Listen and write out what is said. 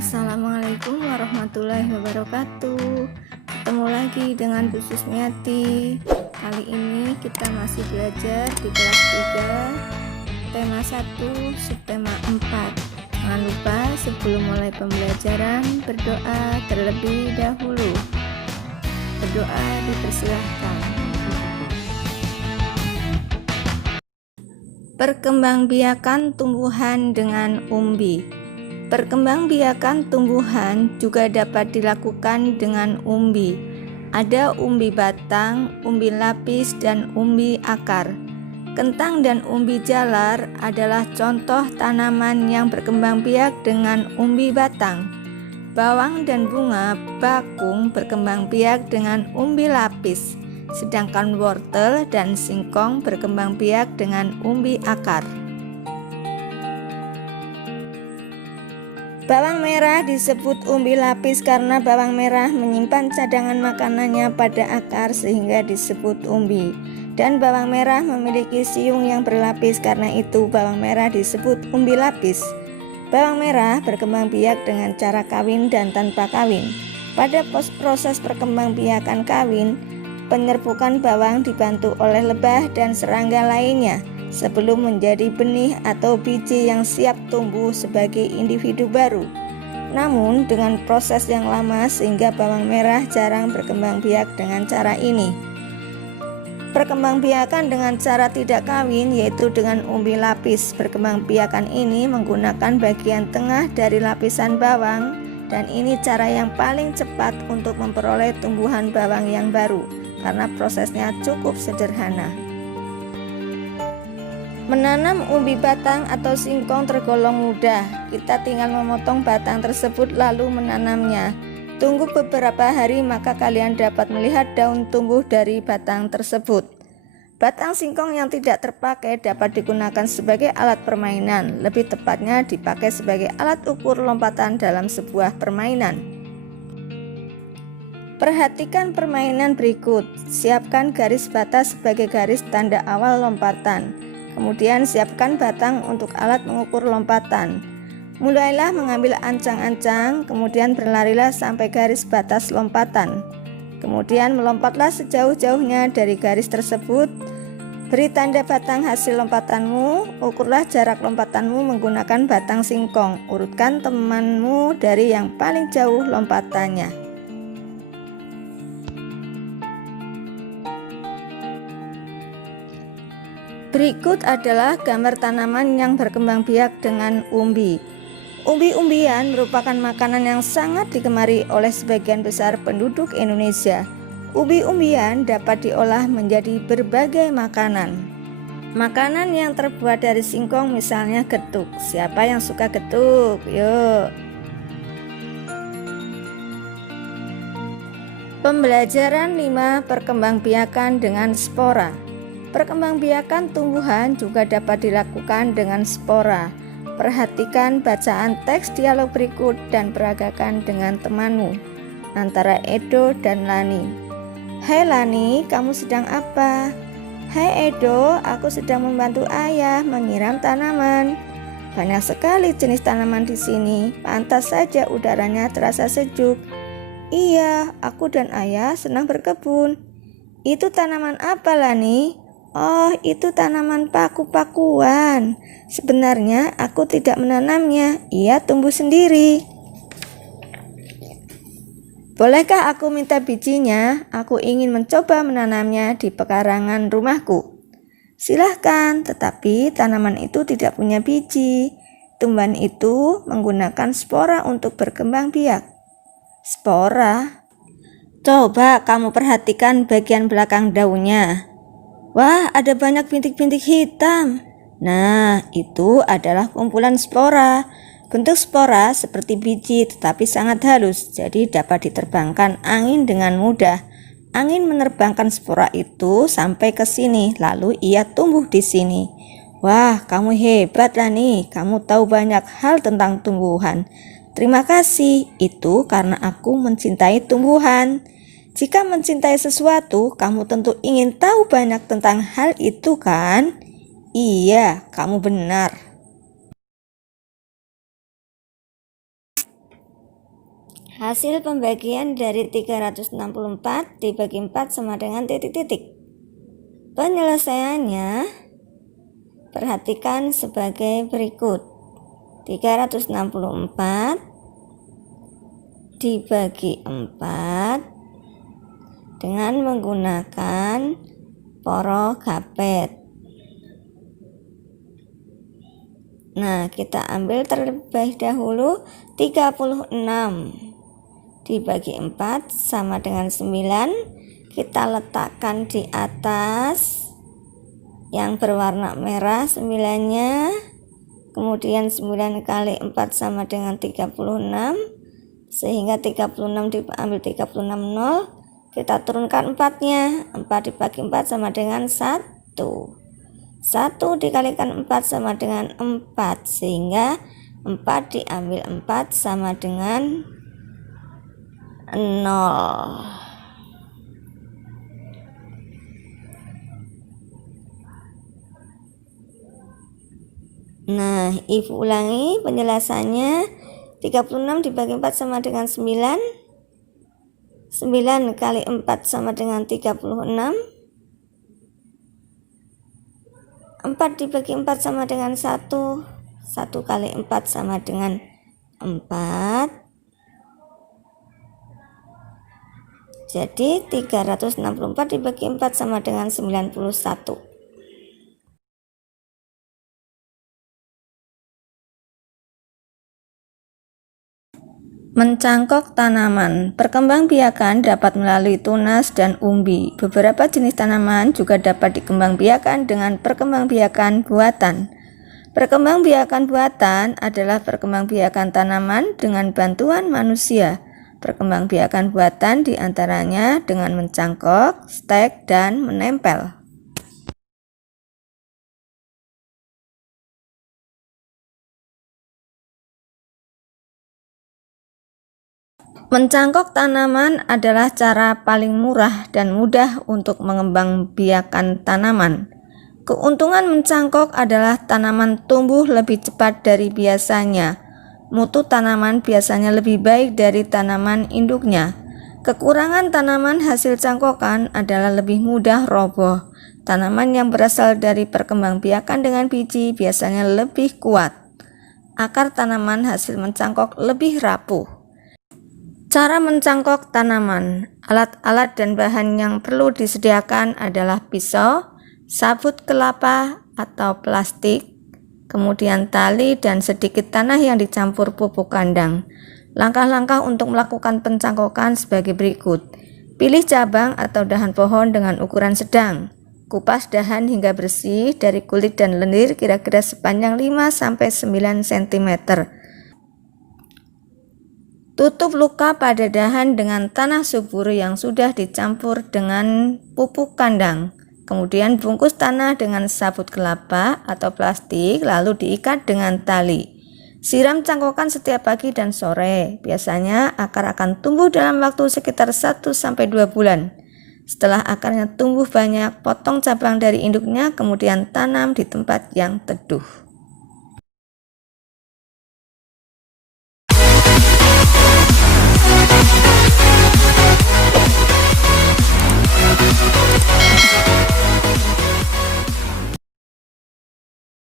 Assalamualaikum warahmatullahi wabarakatuh. Ketemu lagi dengan Bu Susmiati. Kali ini kita masih belajar di kelas 3 tema 1 subtema 4. Jangan lupa sebelum mulai pembelajaran berdoa terlebih dahulu. Berdoa dipersilahkan. Perkembangbiakan tumbuhan dengan umbi. Perkembangbiakan tumbuhan juga dapat dilakukan dengan umbi. Ada umbi batang, umbi lapis, dan umbi akar. Kentang dan umbi jalar adalah contoh tanaman yang berkembang biak dengan umbi batang. Bawang dan bunga bakung berkembang biak dengan umbi lapis, sedangkan wortel dan singkong berkembang biak dengan umbi akar. Bawang merah disebut umbi lapis karena bawang merah menyimpan cadangan makanannya pada akar sehingga disebut umbi. Dan bawang merah memiliki siung yang berlapis, karena itu bawang merah disebut umbi lapis. Bawang merah berkembang biak dengan cara kawin dan tanpa kawin. Pada proses perkembangbiakan kawin, penyerbukan bawang dibantu oleh lebah dan serangga lainnya sebelum menjadi benih atau biji yang siap tumbuh sebagai individu baru. Namun dengan proses yang lama sehingga bawang merah jarang berkembang biak dengan cara ini. Perkembangbiakan dengan cara tidak kawin yaitu dengan umbi lapis. Perkembangbiakan ini menggunakan bagian tengah dari lapisan bawang, dan ini cara yang paling cepat untuk memperoleh tumbuhan bawang yang baru karena prosesnya cukup sederhana. Menanam umbi batang atau singkong tergolong mudah. Kita tinggal memotong batang tersebut lalu menanamnya. Tunggu beberapa hari maka kalian dapat melihat daun tumbuh dari batang tersebut. Batang singkong yang tidak terpakai dapat digunakan sebagai alat permainan. Lebih tepatnya dipakai sebagai alat ukur lompatan dalam sebuah permainan. Perhatikan permainan berikut. Siapkan garis batas sebagai garis tanda awal lompatan. Kemudian siapkan batang untuk alat mengukur lompatan. Mulailah mengambil ancang-ancang, kemudian berlarilah sampai garis batas lompatan. Kemudian melompatlah sejauh-jauhnya dari garis tersebut. Beri tanda batang hasil lompatanmu, ukurlah jarak lompatanmu menggunakan batang singkong. Urutkan temanmu dari yang paling jauh lompatannya. Berikut adalah gambar tanaman yang berkembang biak dengan umbi. Umbi-umbian merupakan makanan yang sangat digemari oleh sebagian besar penduduk Indonesia. Umbi-umbian dapat diolah menjadi berbagai makanan. Makanan yang terbuat dari singkong misalnya getuk. Siapa yang suka getuk? Yuk. Pembelajaran 5. Perkembangbiakan dengan spora. Perkembangbiakan tumbuhan juga dapat dilakukan dengan spora. Perhatikan bacaan teks dialog berikut dan peragakan dengan temanmu. Antara Edo dan Lani. Hai Lani, kamu sedang apa? Hai Edo, aku sedang membantu ayah menyiram tanaman. Banyak sekali jenis tanaman di sini, pantas saja udaranya terasa sejuk. Iya, aku dan ayah senang berkebun. Itu tanaman apa Lani? Oh, itu tanaman paku-pakuan. Sebenarnya aku tidak menanamnya, ia tumbuh sendiri. Bolehkah aku minta bijinya? Aku ingin mencoba menanamnya di pekarangan rumahku. Silahkan, tetapi tanaman itu tidak punya biji. Tumbuhan itu menggunakan spora untuk berkembang biak. Spora? Coba kamu perhatikan bagian belakang daunnya. Wah, ada banyak bintik-bintik hitam. Nah, itu adalah kumpulan spora. Bentuk spora seperti biji tetapi sangat halus, jadi dapat diterbangkan angin dengan mudah. Angin menerbangkan spora itu sampai ke sini, lalu ia tumbuh di sini. Wah, kamu hebat Lani, kamu tahu banyak hal tentang tumbuhan. Terima kasih, itu karena aku mencintai tumbuhan. Jika mencintai sesuatu, kamu tentu ingin tahu banyak tentang hal itu kan? Iya, kamu benar. Hasil pembagian dari 364 dibagi 4 sama dengan titik-titik. Penyelesaiannya perhatikan sebagai berikut. 364 dibagi 4 dengan menggunakan porogapet. Nah, kita ambil terlebih dahulu 36 dibagi 4 sama dengan 9. Kita letakkan di atas yang berwarna merah 9-nya. Kemudian 9 kali 4 sama dengan 36, sehingga 36 diambil 36 0. Kita turunkan 4-nya. 4 dibagi 4 sama dengan 1. 1 dikalikan 4 sama dengan 4, sehingga 4 diambil 4 sama dengan 0. Nah, Ibu ulangi penjelasannya. 36 dibagi 4 sama dengan 9. 9 kali 4 sama dengan 36. 4 dibagi 4 sama dengan 1. 1 kali 4 sama dengan 4. Jadi 364 dibagi 4 sama dengan 91. Mencangkok tanaman. Perkembangbiakan dapat melalui tunas dan umbi. Beberapa jenis tanaman juga dapat dikembangbiakan dengan perkembangbiakan buatan. Perkembangbiakan buatan adalah perkembangbiakan tanaman dengan bantuan manusia. Perkembangbiakan buatan diantaranya dengan mencangkok, stek, dan menempel. Mencangkok tanaman adalah cara paling murah dan mudah untuk mengembangbiakan tanaman. Keuntungan mencangkok adalah tanaman tumbuh lebih cepat dari biasanya. Mutu tanaman biasanya lebih baik dari tanaman induknya. Kekurangan tanaman hasil cangkokan adalah lebih mudah roboh. Tanaman yang berasal dari perkembangbiakan dengan biji biasanya lebih kuat. Akar tanaman hasil mencangkok lebih rapuh. Cara mencangkok tanaman. Alat-alat dan bahan yang perlu disediakan adalah pisau, sabut kelapa atau plastik, kemudian tali dan sedikit tanah yang dicampur pupuk kandang. Langkah-langkah untuk melakukan pencangkokan sebagai berikut. Pilih cabang atau dahan pohon dengan ukuran sedang. Kupas dahan hingga bersih dari kulit dan lendir kira-kira sepanjang 5-9 cm. Tutup luka pada dahan dengan tanah subur yang sudah dicampur dengan pupuk kandang. Kemudian bungkus tanah dengan sabut kelapa atau plastik lalu diikat dengan tali. Siram cangkokan setiap pagi dan sore. Biasanya akar akan tumbuh dalam waktu sekitar 1-2 bulan. Setelah akarnya tumbuh banyak, potong cabang dari induknya kemudian tanam di tempat yang teduh.